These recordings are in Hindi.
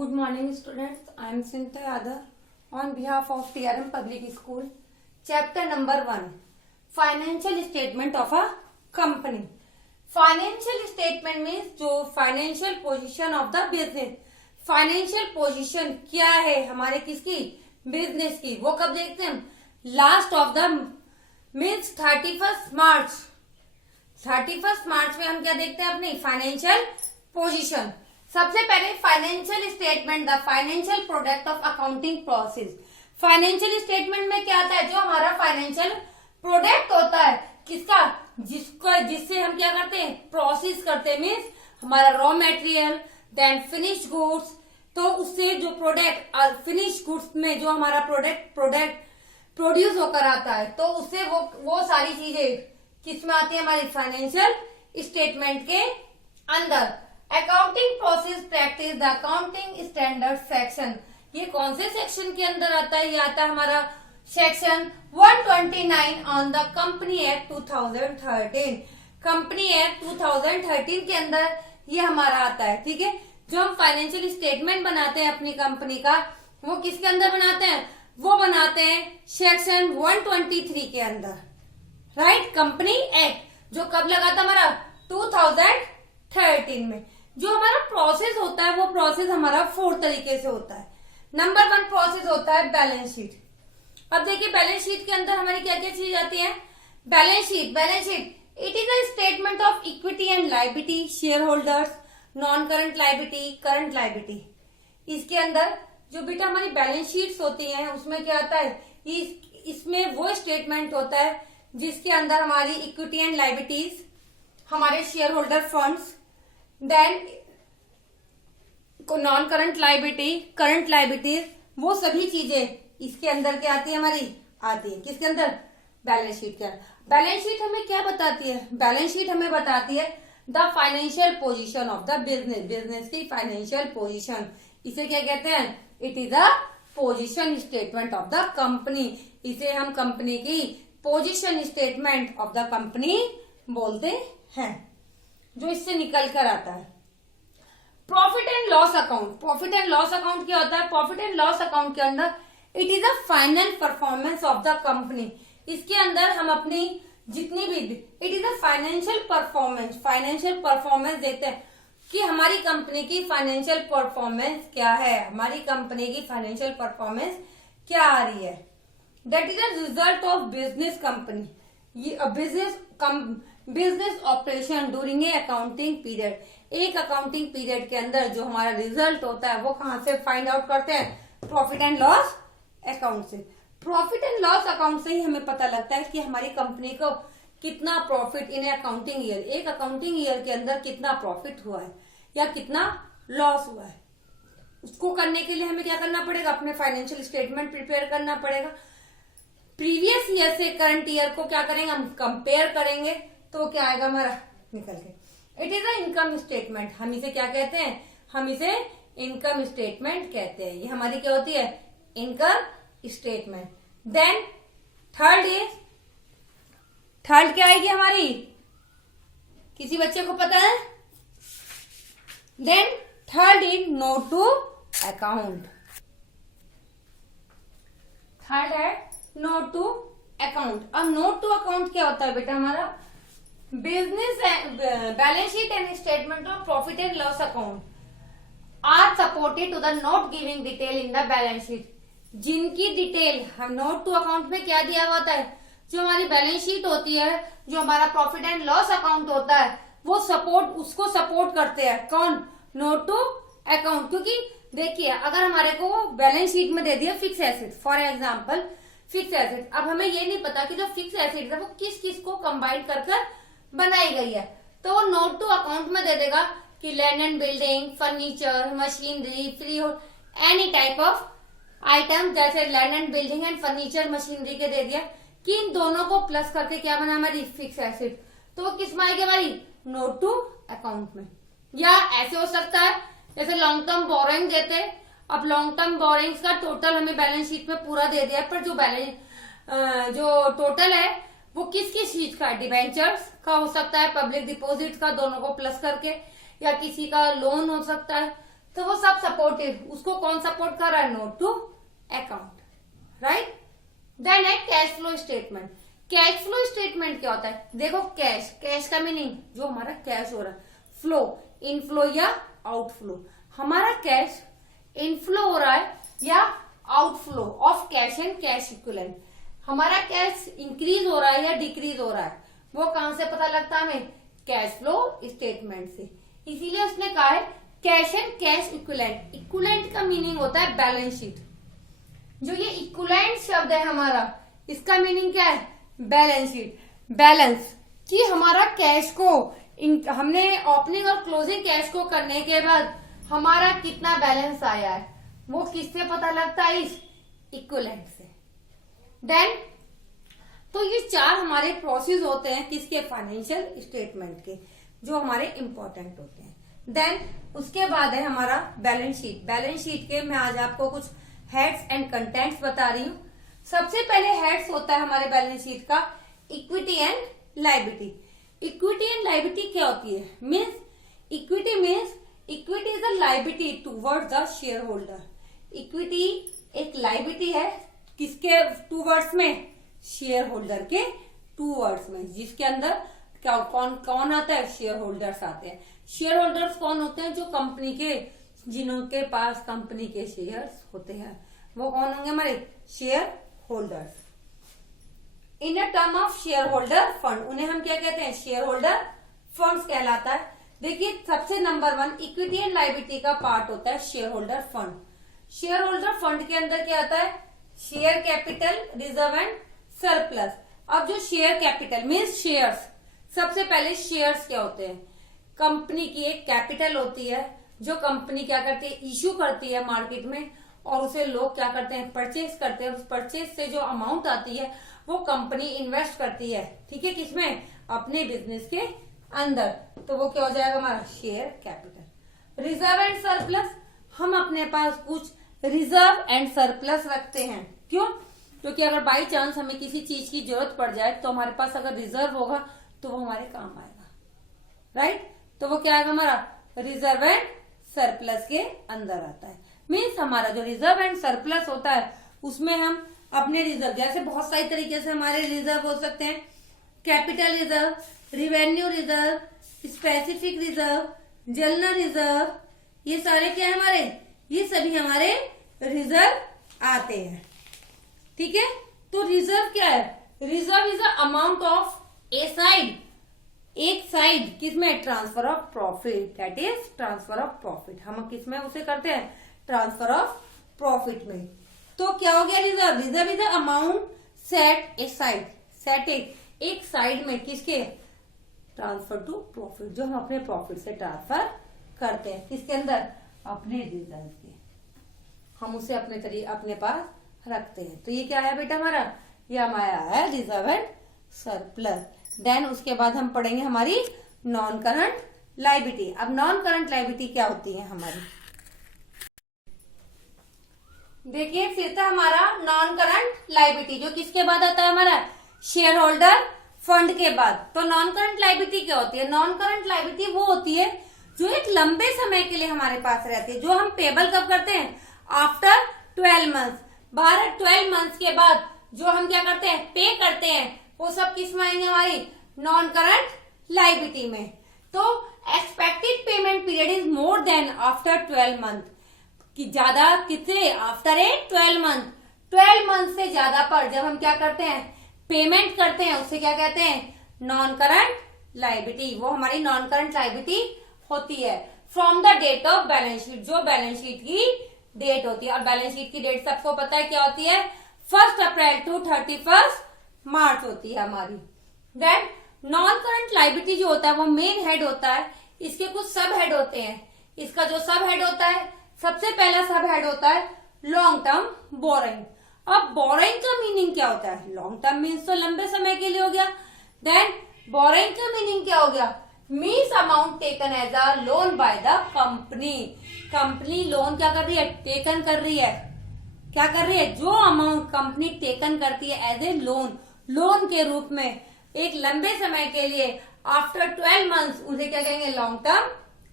Good morning, students. I am Cynthia Yadav on behalf of TRM Public School. Chapter number 1, Financial Statement of a Company. Financial statement means जो financial position of the business. Financial position क्या है हमारे किसकी, बिजनेस की, वो कब देखते हैं हम, last of the means 31st March. 31st मार्च में हम क्या देखते हैं, अपनी फाइनेंशियल पोजीशन। सबसे पहले financial statement, the financial product of accounting process. Financial statement में क्या आता है, जो हमारा फाइनेंशियल प्रोडक्ट होता है किसका, जिससे हम क्या करते हैं, प्रोसेस करते हैं, मीन्स हमारा raw material, then finished goods. तो उससे जो प्रोडक्ट फिनिश्ड गुड्स में जो हमारा प्रोडक्ट प्रोड्यूस होकर आता है, तो उससे वो सारी चीजें किसमें आती है, हमारी फाइनेंशियल स्टेटमेंट के अंदर। Accounting process practice, the accounting standard section. ये कौन से सेक्शन के अंदर आता है, ये आता है हमारा section 129 on the company act 2013। Company act 2013 के अंदर ये हमारा आता है। ठीक है, जो हम फाइनेंशियल स्टेटमेंट बनाते हैं अपनी कंपनी का, वो किसके अंदर बनाते हैं, वो बनाते हैं सेक्शन 123 के अंदर, राइट। कंपनी एक्ट जो कब लगा था हमारा, 2013 में। जो हमारा प्रोसेस होता है, वो प्रोसेस हमारा 4 तरीके से होता है। नंबर 1 प्रोसेस होता है बैलेंस शीट। अब देखिए बैलेंस शीट के अंदर हमारी क्या क्या चीज आती है। Balance sheet it is a statement of equity and liability, share holders, non current liability, current liability. इसके अंदर जो बेटा हमारी बैलेंस शीट्स होती हैं, उसमें क्या आता है, इसमें वो स्टेटमेंट होता है जिसके अंदर हमारी इक्विटी एंड लायबिलिटीज, हमारे share holder funds, then non current liability, current liabilities, वो सभी चीजें इसके अंदर क्या आती है, हमारी आती है किसके अंदर, बैलेंस शीट के अंदर। बैलेंस शीट हमें क्या बताती है, बैलेंस शीट हमें बताती है the financial position of the business, business की फाइनेंशियल पोजीशन। इसे क्या कहते हैं, it is a position statement of the company. इसे हम कंपनी की position statement of the company बोलते हैं, जो इससे निकल कर आता है। Profit and loss account, profit and loss account क्या होता है, प्रॉफिट एंड लॉस अकाउंट के अंदर it is a final performance of the company. इसके अंदर हम अपनी जितनी भी, it is a financial performance देते हैं कि हमारी कंपनी की फाइनेंशियल परफॉर्मेंस क्या है, हमारी कंपनी की फाइनेंशियल परफॉर्मेंस क्या आ रही है। That is a result of business company, business operation during a accounting period. एक अकाउंटिंग पीरियड के अंदर जो हमारा रिजल्ट होता है, वो कहां से फाइंड आउट करते हैं, प्रॉफिट एंड लॉस अकाउंट से। प्रॉफिट एंड लॉस अकाउंट से ही हमें पता लगता है कि हमारी कंपनी को कितना प्रॉफिट इन अकाउंटिंग ईयर, एक अकाउंटिंग ईयर के अंदर कितना प्रॉफिट हुआ है या कितना लॉस हुआ है। उसको करने के लिए हमें क्या करना पड़ेगा, अपने फाइनेंशियल स्टेटमेंट प्रिपेयर करना पड़ेगा। प्रीवियस ईयर से करंट ईयर को क्या करेंगे, हम कंपेयर करेंगे, तो क्या आएगा हमारा निकल के। It is a income statement, हम इसे क्या कहते हैं, हम इसे इनकम स्टेटमेंट कहते हैं। ये हमारी क्या होती है, इनकम स्टेटमेंट। देन थर्ड क्या आएगी हमारी, किसी बच्चे को पता है। Then third is note to account, third है नोट टू अकाउंट। अब नोट टू अकाउंट क्या होता है बेटा, हमारा business balance sheet and statement of profit and loss account are supported to the note giving detail in the balance sheet. जिनकी डिटेल हम नोट टू अकाउंट में क्या दिया हुआ होता है, जो हमारी बैलेंस शीट होती है, जो हमारा प्रॉफिट एंड लॉस अकाउंट होता है, वो उसको सपोर्ट करते हैं, कौन, नोट टू अकाउंट। क्योंकि देखिए अगर हमारे को बैलेंस शीट में दे दिया fix asset, for example fix asset, अब हमें ये नहीं पता कि जो फिक्स एसेट है वो किस किस को कंबाइन कर बनाई गई है, तो वो नोट टू अकाउंट में दे देगा कि land and building, furniture, machinery, free any type of item, जैसे land and building and furniture, machinery के दे दिया कि इन दोनों को प्लस करके क्या बना हमारी फिक्स एसेट, तो किस में आएगी हमारी, नोट टू अकाउंट में। या ऐसे हो सकता है जैसे लॉन्ग टर्म बोरोइंग देते, अब लॉन्ग टर्म बोरोइंग्स का टोटल हमें बैलेंस शीट में पूरा दे दिया, पर जो टोटल है वो किस किस चीज का, डिवेंचर्स का हो सकता है, पब्लिक डिपॉजिट का, दोनों को प्लस करके, या किसी का लोन हो सकता है, तो वो सब सपोर्टेड, उसको कौन सपोर्ट कर रहा है? Note to account, right. Then है cash flow statement. Cash flow statement क्या होता है? देखो कैश, कैश का मीनिंग जो हमारा कैश हो रहा है, फ्लो, इनफ्लो या आउटफ्लो। हमारा कैश इनफ्लो हो रहा है या outflow of cash and cash equivalent. हमारा कैश इंक्रीज हो रहा है या डिक्रीज हो रहा है, वो कहां से पता लगता है हमें? कैश फ्लो स्टेटमेंट से। इसीलिए उसने कहा है cash and cash equivalent. Equivalent का मीनिंग होता है बैलेंस शीट। जो ये इक्विवेलेंट शब्द है हमारा, इसका मीनिंग क्या है? Balance sheet. बैलेंस कि हमारा कैश को हमने ओपनिंग और क्लोजिंग कैश को करने के बाद हमारा कितना बैलेंस आया है, वो किससे पता लगता है? इस इक्विवेलेंट से। देन तो ये चार हमारे प्रोसेस होते हैं किसके? फाइनेंशियल स्टेटमेंट के, जो हमारे इंपॉर्टेंट होते हैं। देन उसके बाद है हमारा बैलेंस शीट। बैलेंस शीट के मैं आज आपको कुछ हेड्स एंड कंटेंट्स बता रही हूँ। सबसे पहले हेड्स होता है हमारे बैलेंस शीट का equity and liability. Equity and liability क्या होती है? Means equity means equity is a liability towards the share holder. Equity एक लायबिलिटी है किसके टूवर्ड्स में? शेयर होल्डर के टूवर्ड्स में, जिसके अंदर क्या कौन कौन आता है? शेयर होल्डर्स आते हैं। शेयर होल्डर्स कौन होते हैं? जो कंपनी के, जिनके पास कंपनी के शेयर्स होते हैं, वो कौन होंगे? हमारे share holders. In a term of share holder fund, उन्हें हम क्या कहते हैं? शेयर होल्डर फंड्स कहलाता है। देखिए सबसे नंबर 1 इक्विटी एंड लायबिलिटी का पार्ट होता है share holder fund. Share holder fund के अंदर क्या आता है? Share capital, reserve and surplus. अब जो शेयर कैपिटल मीन्स शेयर्स, सबसे पहले शेयर्स क्या होते हैं? कंपनी की एक कैपिटल होती है जो कंपनी क्या करती है? इश्यू करती है मार्केट में, और उसे लोग क्या करते हैं? परचेज करते हैं। उस परचेज से जो अमाउंट आती है वो कंपनी इन्वेस्ट करती है, ठीक है, किसमें? अपने बिजनेस के अंदर। तो वो क्या हो जाएगा हमारा? Share capital. Reserve and surplus, हम अपने पास कुछ रिजर्व एंड सरप्लस रखते हैं। क्यों? क्योंकि अगर बाई चांस हमें किसी चीज की जरूरत पड़ जाए तो हमारे पास अगर रिजर्व होगा तो वो हमारे काम आएगा, राइट। तो वो क्या आएगा हमारा? रिजर्व एंड सरप्लस के अंदर आता है। मीन्स हमारा जो रिजर्व एंड सरप्लस होता है उसमें हम अपने रिजर्व, जैसे बहुत सारी तरीके से हमारे रिजर्व हो सकते हैं, capital reserve, revenue reserve, specific reserve, general reserve, ये सारे क्या है हमारे? ये सभी हमारे रिजर्व आते हैं, ठीक है। तो रिजर्व क्या है? Reserve is a amount of A side, एक साइड किसमें? Transfer of profit, that is transfer of profit. हम किसमें उसे करते हैं? ट्रांसफर ऑफ प्रॉफिट में। तो क्या हो गया reserve? Reserve is a amount set A side, set एक साइड में किसके? ट्रांसफर टू प्रॉफिट, जो हम अपने प्रॉफिट से ट्रांसफर करते हैं किसके अंदर? अपने रिजर्व के। हम उसे अपने पास रखते हैं। तो ये क्या है बेटा हमारा? ये हमारा है रिजर्व एंड सरप्लस। देन उसके बाद हम पढ़ेंगे हमारी नॉन करंट लायबिलिटी। अब नॉन करंट लायबिलिटी क्या होती है हमारी? देखिए फिर था हमारा नॉन करंट लायबिलिटी, जो किसके बाद आता है हमारा? शेयर होल्डर फंड के बाद। तो नॉन करंट लायबिलिटी क्या होती है? नॉन करंट लायबिलिटी वो होती है जो एक लंबे समय के लिए हमारे पास रहती है, जो हम पेबल कब करते हैं? After 12 months. 12 मंथ्स के बाद जो हम क्या करते हैं? पे करते हैं, वो सब किस में आएंगे? हमारी नॉन करंट लायबिलिटी में। तो expected payment period is more than after 12 month, कि ज्यादा कितने? After a 12 month. 12 मंथ से ज्यादा पर जब हम क्या करते हैं? पेमेंट करते हैं, उसे क्या कहते हैं? Non current liability. वो हमारी नॉन करंट लायबिलिटी होती है from the date of balance sheet, जो बैलेंस शीट की डेट होती है। और बैलेंस शीट की डेट सबको पता है क्या होती है? 1 अप्रैल टू 31 मार्च होती है हमारी। देन नॉन करंट लायबिलिटी जो होता है वो मेन हेड होता है, इसके कुछ सब हेड होते हैं। इसका जो सब हेड होता है, सबसे पहला सब हेड होता है लॉन्ग टर्म बोरोइंग। अब बोरोइंग का मीनिंग क्या होता है? लॉन्ग टर्म मीन्स तो लंबे समय के लिए हो गया। देन बोरोइंग का मीनिंग क्या हो गया? Means amount taken as a loan by the company. Company loan क्या कर रही है? टेकन कर रही है। क्या कर रही है? जो अमाउंट कंपनी टेकन करती है एज ए लोन, लोन के रूप में एक लंबे समय के लिए आफ्टर 12 मंथ्स, उसे क्या कहेंगे? Long term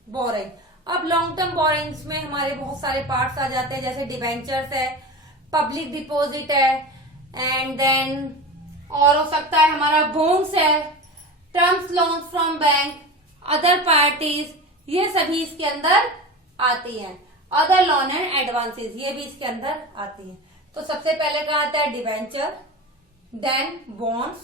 borrowing. अब लॉन्ग टर्म बोरिंग्स में हमारे बहुत सारे पार्ट्स आ जाते हैं, जैसे डिबेंचर्स है, पब्लिक डिपॉजिट है, एंड देन और हो सकता है हमारा बॉन्ड्स है, terms loan from bank, other parties, ये सभी इसके अंदर आती हैं। अदर लोन एंड एडवांसेस, ये भी इसके अंदर आती हैं। तो सबसे पहले क्या आता है? Debenture, then bonds,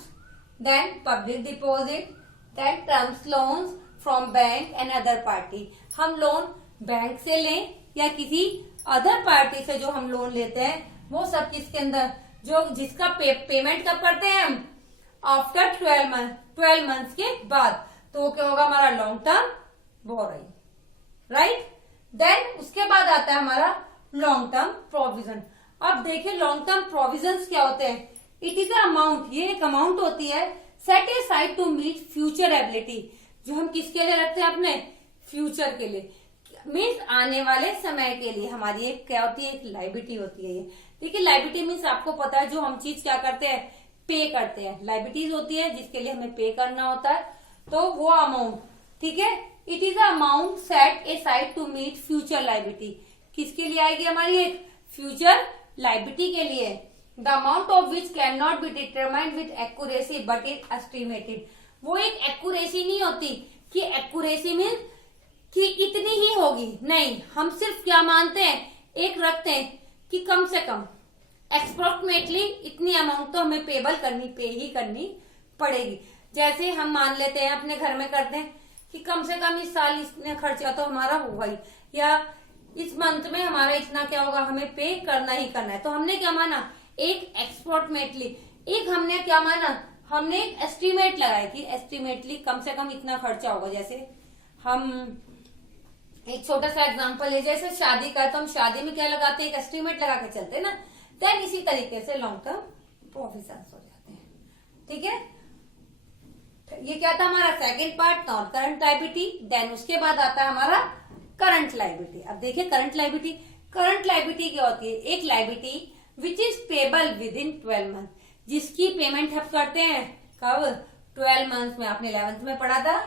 then public deposit, then terms loans from bank and other party. हम लोन बैंक से लें या किसी अदर पार्टी से जो हम लोन लेते हैं, वो सब किसके अंदर, जो जिसका पेमेंट कब करते हैं हम? आफ्टर 12 मंथ्स के बाद। तो वो क्या होगा? हमारा long term borrowing, right. Then उसके बाद आता है हमारा लॉन्ग टर्म प्रोविजन। अब देखिए लॉन्ग टर्म प्रोविजन क्या होते हैं? इट इज अमाउंट, ये एक अमाउंट होती है set aside to meet future ability, जो हम किसके लिए रखते हैं? अपने फ्यूचर के लिए, मीन्स आने वाले समय के लिए। हमारी एक क्या होती है? एक लायबिलिटी होती है ये। देखिए लायबिलिटी मीन्स आपको पता है जो हम चीज क्या करते हैं? पे करते हैं। लायबिलिटीज होती है जिसके लिए हमें पे करना होता है, तो वो अमाउंट, ठीक है। It is amount set aside to meet future liability. किसके लिए आएगी? हमारी एक फ्यूचर लायबिलिटी के लिए। The amount of which can not be determined with accuracy but is estimated. वो एक एक्यूरेसी नहीं होती कि एक्यूरेसी मीन्स कि इतनी ही होगी, नहीं, हम सिर्फ क्या मानते हैं? एक रखते हैं कि कम से कम अप्रोक्सीमेटली इतनी अमाउंट तो हमें पे ही करनी पड़ेगी। जैसे हम मान लेते हैं अपने घर में करते हैं कि कम से कम इस साल इतने खर्चा तो हमारा होगा ही, या इस मंथ में हमारा इतना क्या होगा, हमें पे करना ही करना है। तो हमने क्या माना? एक अप्रोक्सीमेटली, एक हमने क्या माना? हमने एक एस्टिमेट लगाया कि एस्टिमेटली कम से कम इतना खर्चा होगा। जैसे हम एक छोटा सा एग्जांपल है, जैसे शादी का, तो हम शादी में क्या लगाते हैं? एक एस्टिमेट लगा के चलते हैं ना। देन इसी तरीके से लॉन्ग टर्म प्रोविजन हो जाते हैं, ठीक है। ये क्या था हमारा second part, non current liability. Then उसके बाद आता है हमारा करंट लायबिलिटी। अब देखिए करंट लायबिलिटी क्या होती है? एक liability which is payable with in 12 month, जिसकी पेमेंट हम करते हैं कब? 12 मंथ में। आपने 11th में पढ़ा था,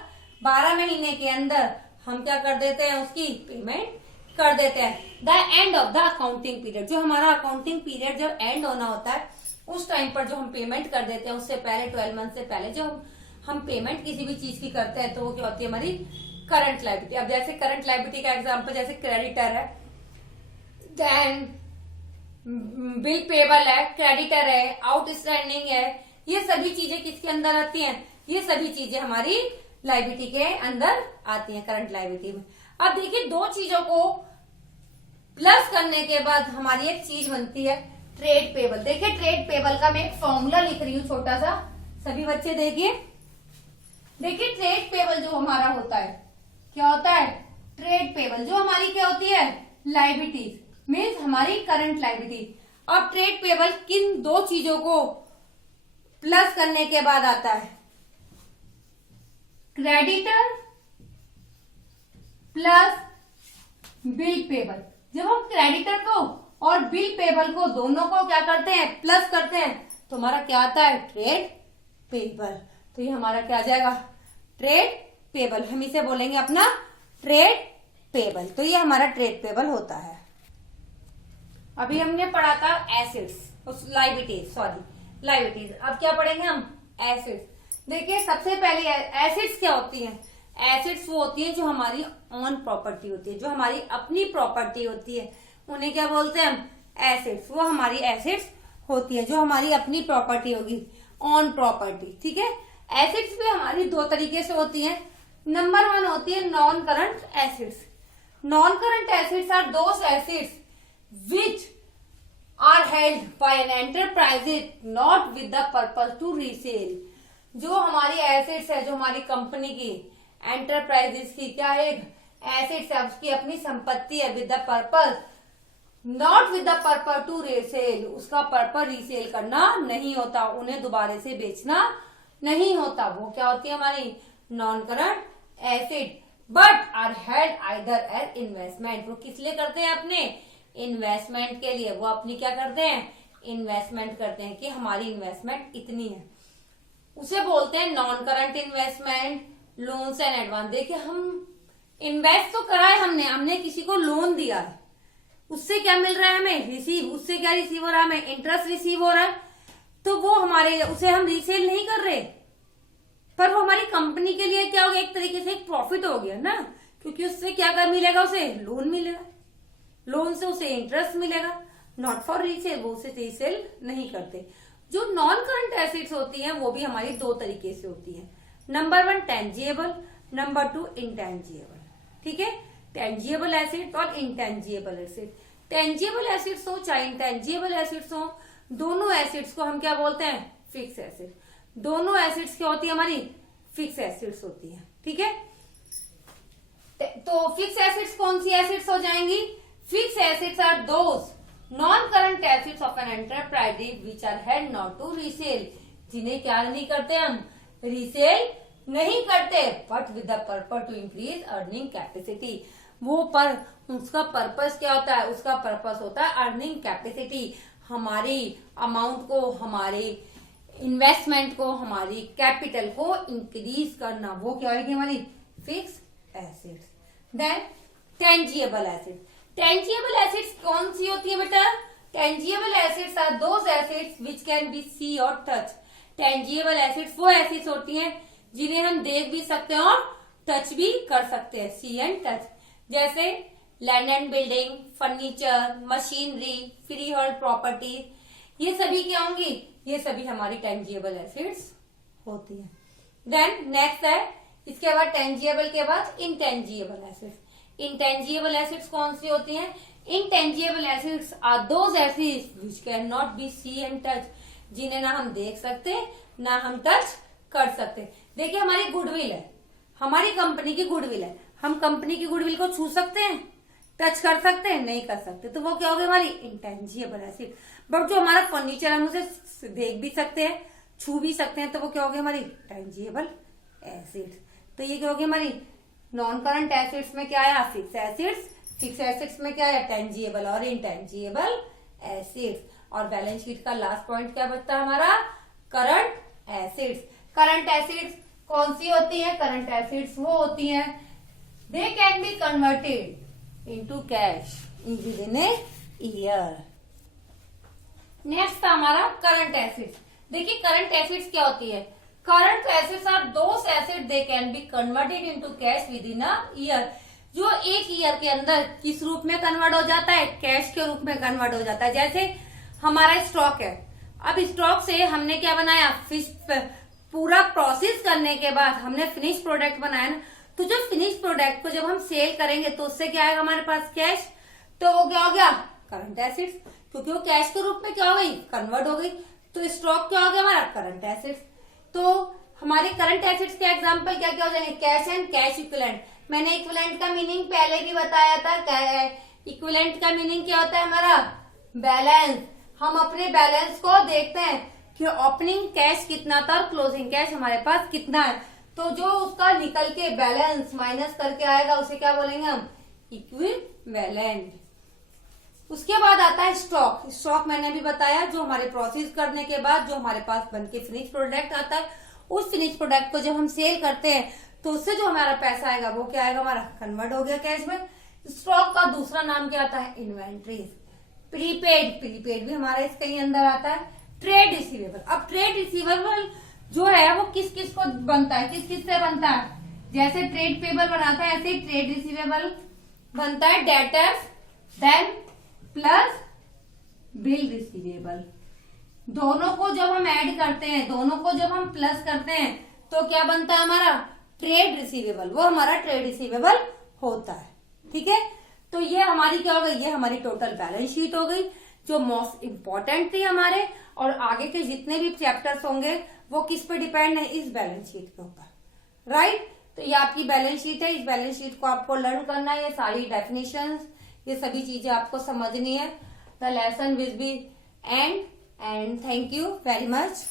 12 महीने के अंदर हम क्या कर देते हैं? उसकी पेमेंट कर देते हैं। The end of the accounting period, जो हमारा अकाउंटिंग पीरियड जब एंड होना होता है, उस टाइम पर जो हम पेमेंट कर देते हैं, उससे पहले 12 मंथ से पहले जो हम पेमेंट किसी भी चीज की करते हैं, तो वो क्या होती है? हमारी करंट लायबिलिटी। अब जैसे करंट लायबिलिटी का एग्जांपल, जैसे क्रेडिटर है, देन बिल पेबल है, क्रेडिटर है, आउटस्टैंडिंग है, ये सभी चीजें किसके अंदर आती हैं? ये सभी चीजें हमारी लायबिलिटी के अंदर आती हैं, करंट लायबिलिटी में। अब देखिए दो चीजों को प्लस करने के बाद हमारी एक चीज बनती है ट्रेड पेबल। देखिए ट्रेड पेबल का मैं एक फॉर्मूला लिख रही हूँ छोटा सा, सभी बच्चे देखिए। देखिए ट्रेड पेबल जो हमारा होता है, क्या होता है? ट्रेड पेबल जो हमारी क्या होती है? लायबिलिटीज, मीन्स हमारी करंट लायबिलिटी। अब ट्रेड पेबल किन दो चीजों को प्लस करने के बाद आता है? Creditor plus bill payable. जब हम क्रेडिटर को और बिल पेबल को दोनों को क्या करते हैं? प्लस करते हैं, तो हमारा क्या आता है? Trade payable. तो ये हमारा क्या आ जाएगा? Trade payable. हम इसे बोलेंगे अपना ट्रेड पेबल। तो ये हमारा ट्रेड पेबल होता है। अभी हमने पढ़ा था एसेट्स, लायबिलिटीज। अब क्या पढ़ेंगे हम? एसेट्स। देखिए सबसे पहले एसेट्स क्या होती हैं? एसेट्स वो होती है जो हमारी ऑन प्रॉपर्टी होती है, जो हमारी अपनी प्रॉपर्टी होती है, उन्हें क्या बोलते हैं हम? एसेट्स। वो हमारी एसेट्स होती है जो हमारी अपनी प्रॉपर्टी होगी, ऑन प्रॉपर्टी, ठीक है। एसेट्स भी हमारी दो तरीके से होती हैं। नंबर 1 होती है non current assets. Non current assets are those assets which are held by an enterprise not with the purpose to resale। जो हमारी एसेट्स है, जो हमारी कंपनी की, एंटरप्राइजेस की क्या है? एसेट्स है, उसकी अपनी संपत्ति है, with the purpose, not with the purpose to resale. उसका पर्पज रीसेल करना नहीं होता, उन्हें दोबारा से बेचना नहीं होता। वो क्या होती है? हमारी non current asset, but are held either as investment. वो किस लिए करते हैं? अपने इन्वेस्टमेंट के लिए। वो अपनी क्या करते हैं? इन्वेस्टमेंट करते हैं कि हमारी इन्वेस्टमेंट इतनी है, उसे बोलते हैं non current investment, loans and advance. देखिए हम इन्वेस्ट तो करा है हमने किसी को लोन दिया है, उससे क्या मिल रहा है हमें, रिसीव। उससे क्या रिसीव हो रहा है हमें, इंटरेस्ट रिसीव हो रहा है। तो वो हमारे, उसे हम रीसेल नहीं कर रहे, पर वो हमारी कंपनी के लिए क्या हो गया, एक तरीके से एक प्रॉफिट हो गया ना, क्योंकि उससे क्या कर मिलेगा, उसे लोन मिलेगा, लोन से उसे इंटरेस्ट मिलेगा। नॉट फॉर रीसेल, वो उसे रीसेल नहीं करते। जो नॉन करंट एसेट्स होती हैं वो भी हमारी दो तरीके से होती है। Number 1 tangible, number 2 intangible. ठीक है, टेंजिएबल एसेट्स और इंटेंजिएबल एसेट्स। टेंजिएबल एसेट्स हो चाहे इंटेंजिएबल एसेट्स हो, दोनों एसेट्स को हम क्या बोलते हैं, फिक्स एसेट। दोनों एसेट्स क्या होती है हमारी, फिक्स एसेट्स होती है। ठीक है, तो फिक्स एसेट्स कौन सी एसेट्स हो जाएंगी, fixed assets are those non current assets of an enterprise which are held not to resale, जिन्हें क्या नहीं करते हम, रीसेल नहीं करते, but with the purpose to increase earning capacity. वो पर उसका पर्पस क्या होता है, उसका पर्पस होता है अर्निंग कैपेसिटी, हमारी अमाउंट को, हमारे इन्वेस्टमेंट को, हमारी कैपिटल को इंक्रीज करना। वो क्या होगी हमारी fix assets. Then tangible assets. Tangible assets कौन सी होती है बेटा, tangible assets are those assets which can be see और टच। टेंजिएबल एसेट्स वो एसेट्स होती हैं जिन्हें हम देख भी सकते हैं और टच भी कर सकते हैं, सी एंड टच। जैसे land and building, furniture, machinery, free hold property, ये सभी क्या होंगी, ये सभी हमारी टेंजिएबल एसेट्स होती है। देन नेक्स्ट है, इसके बाद टेंजिएबल के बाद इंटेंजिएबल एसेट्स। इंटेंजिएबल एसेट्स कौन सी होती हैं, intangible assets are those assets which can not be see and touch, जिन्हें ना हम देख सकते ना हम टच कर सकते। देखिए हमारी गुडविल है, हमारी कंपनी की गुडविल है, हम कंपनी की गुडविल को छू सकते हैं, टच कर सकते हैं, नहीं कर सकते, तो वो क्या होगी हमारी इंटेंजिएबल एसेट। बट जो हमारा फर्नीचर हम उसे देख भी सकते हैं, छू भी सकते हैं, तो वो क्या होगी हमारी टेंजिएबल एसेट्स। तो ये क्या होगी हमारी नॉन करंट एसेट्स में क्या आया, फिक्स एसेट्स। फिक्स एसेट्स में क्या आया, टेंजिएबल और इंटेंजिएबल एसेट्स। और बैलेंस शीट का लास्ट पॉइंट क्या बचता है हमारा, करंट एसेट्स। करंट एसेट्स कौन सी होती है, करंट एसेट्स वो होती हैं they can be converted into cash in within a year. Next हमारा करंट एसेट्स। देखिए करंट एसेट्स क्या होती है, current assets are those asset they can be converted into cash within a year, जो एक ईयर के अंदर किस रूप में कन्वर्ट हो जाता है, कैश के रूप में कन्वर्ट हो जाता है। जैसे हमारा स्टॉक है, अब स्टॉक से हमने क्या बनाया, पूरा प्रोसेस करने के बाद हमने फिनिश प्रोडक्ट बनाया ना, तो जो फिनिश प्रोडक्ट को जब हम सेल करेंगे तो उससे क्या आएगा हमारे पास, कैश। तो वो क्या हो गया, करंट एसेट्स, क्योंकि वो कैश के रूप में क्या हो गई, कन्वर्ट हो गई। तो स्टॉक क्या हो गया हमारा, करंट एसेट्स। तो हमारे करंट एसेट्स के एग्जांपल क्या क्या हो जाएंगे, कैश एंड कैश इक्विवेलेंट। मैंने इक्विवेलेंट का मीनिंग पहले भी बताया था, इक्विवेलेंट का मीनिंग क्या होता है हमारा, बैलेंस। हम अपने बैलेंस को देखते हैं कि ओपनिंग कैश कितना था और क्लोजिंग कैश हमारे पास कितना है, तो जो उसका निकल के बैलेंस माइनस करके आएगा उसे क्या बोलेंगे हम, इक्विवेलेंट। उसके बाद आता है स्टॉक। स्टॉक मैंने भी बताया, जो हमारे प्रोसेस करने के बाद जो हमारे पास बनके फिनिश प्रोडक्ट आता है, उस फिनिश प्रोडक्ट को जब हम सेल करते हैं तो उससे जो हमारा पैसा आएगा वो क्या आएगा हमारा, कन्वर्ट हो गया कैश में। स्टॉक का दूसरा नाम क्या आता है, इन्वेंट्रीज। प्रीपेड, प्रीपेड भी हमारा इसके ही अंदर आता है। ट्रेड रिसीवेबल, अब ट्रेड रिसीवेबल जो है वो किस किस को बनता है, किस किस से बनता है, जैसे ट्रेड पेबल बनाता है ऐसे ही ट्रेड रिसीवेबल बनता है, debtors then plus bill receivable. दोनों को जब हम ऐड करते हैं, दोनों को जब हम प्लस करते हैं तो क्या बनता है हमारा, ट्रेड रिसीवेबल। वो हमारा ट्रेड रिसीवेबल होता है। ठीक है, तो ये हमारी क्या हो गई, ये हमारी टोटल बैलेंस शीट हो गई जो मोस्ट इंपॉर्टेंट थी हमारे, और आगे के जितने भी चैप्टर्स होंगे वो किस पे डिपेंड है, इस बैलेंस शीट के ऊपर, राइट। तो ये आपकी बैलेंस शीट है, इस बैलेंस शीट को आपको लर्न करना है, ये सारी डेफिनेशंस, ये सभी चीजें आपको समझनी है। The lesson will be and thank you very much.